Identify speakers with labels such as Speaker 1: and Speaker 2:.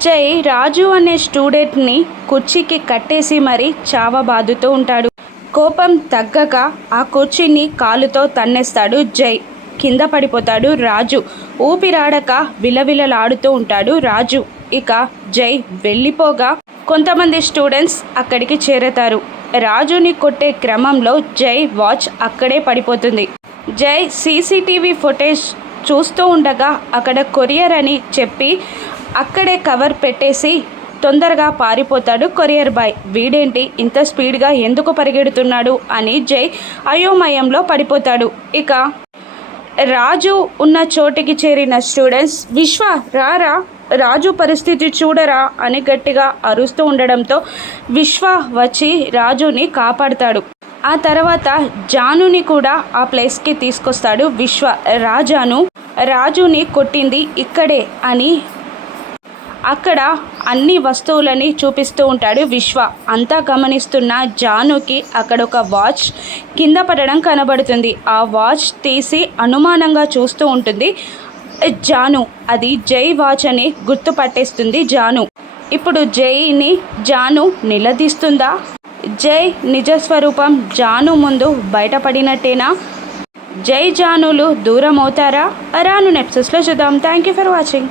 Speaker 1: జై రాజు అనే స్టూడెంట్ని కుర్చీకి కట్టేసి మరీ చావబాదుతూ ఉంటాడు. కోపం తగ్గక ఆ కుర్చీని కాలుతో తన్నేస్తాడు జై. కింద పడిపోతాడు రాజు. ఊపిరాడక విలవిలలాడుతూ ఉంటాడు రాజు. ఇక జై వెళ్ళిపోగా కొంతమంది స్టూడెంట్స్ అక్కడికి చేరతారు. రాజుని కొట్టే క్రమంలో జై వాచ్ అక్కడే పడిపోతుంది. జై సీసీటీవీ ఫుటేజ్ చూస్తూ ఉండగా అక్కడ కొరియర్ అని చెప్పి అక్కడే కవర్ పెట్టేసి తొందరగా పారిపోతాడు కొరియర్ బాయ్. వీడేంటి? ఇంత స్పీడ్గా ఎందుకు పరిగెడుతున్నాడు? అని జై అయోమయంలో పడిపోతాడు. ఇక రాజు ఉన్న చోటికి చేరిన స్టూడెంట్స్ విశ్వ రారా? రాజు పరిస్థితి చూడరా? అని గట్టిగా అరుస్తూ ఉండడంతో విశ్వ వచ్చి రాజుని కాపాడతాడు. ఆ తర్వాత జానుని కూడా ఆ ప్లేస్కి తీసుకొస్తాడు విశ్వ. రాజాను రాజుని కొట్టింది ఇక్కడే అని అక్కడ అన్ని వస్తువులని చూపిస్తూ ఉంటాడు విశ్వ. అంతా గమనిస్తున్న జానుకి అక్కడ ఒక వాచ్ కింద పడడం కనబడుతుంది. ఆ వాచ్ తీసి అనుమానంగా చూస్తూ ఉంటుంది. జాను అది జై వాచ్ అని గుర్తుపట్టేస్తుంది జాను. ఇప్పుడు జైని జాను నిలదీస్తుందా? జై నిజస్వరూపం జాను ముందు బయటపడినట్టేనా? జై జానులు దూరం అవుతారా రాను నెప్సెస్లో చూద్దాం. Thank you for watching.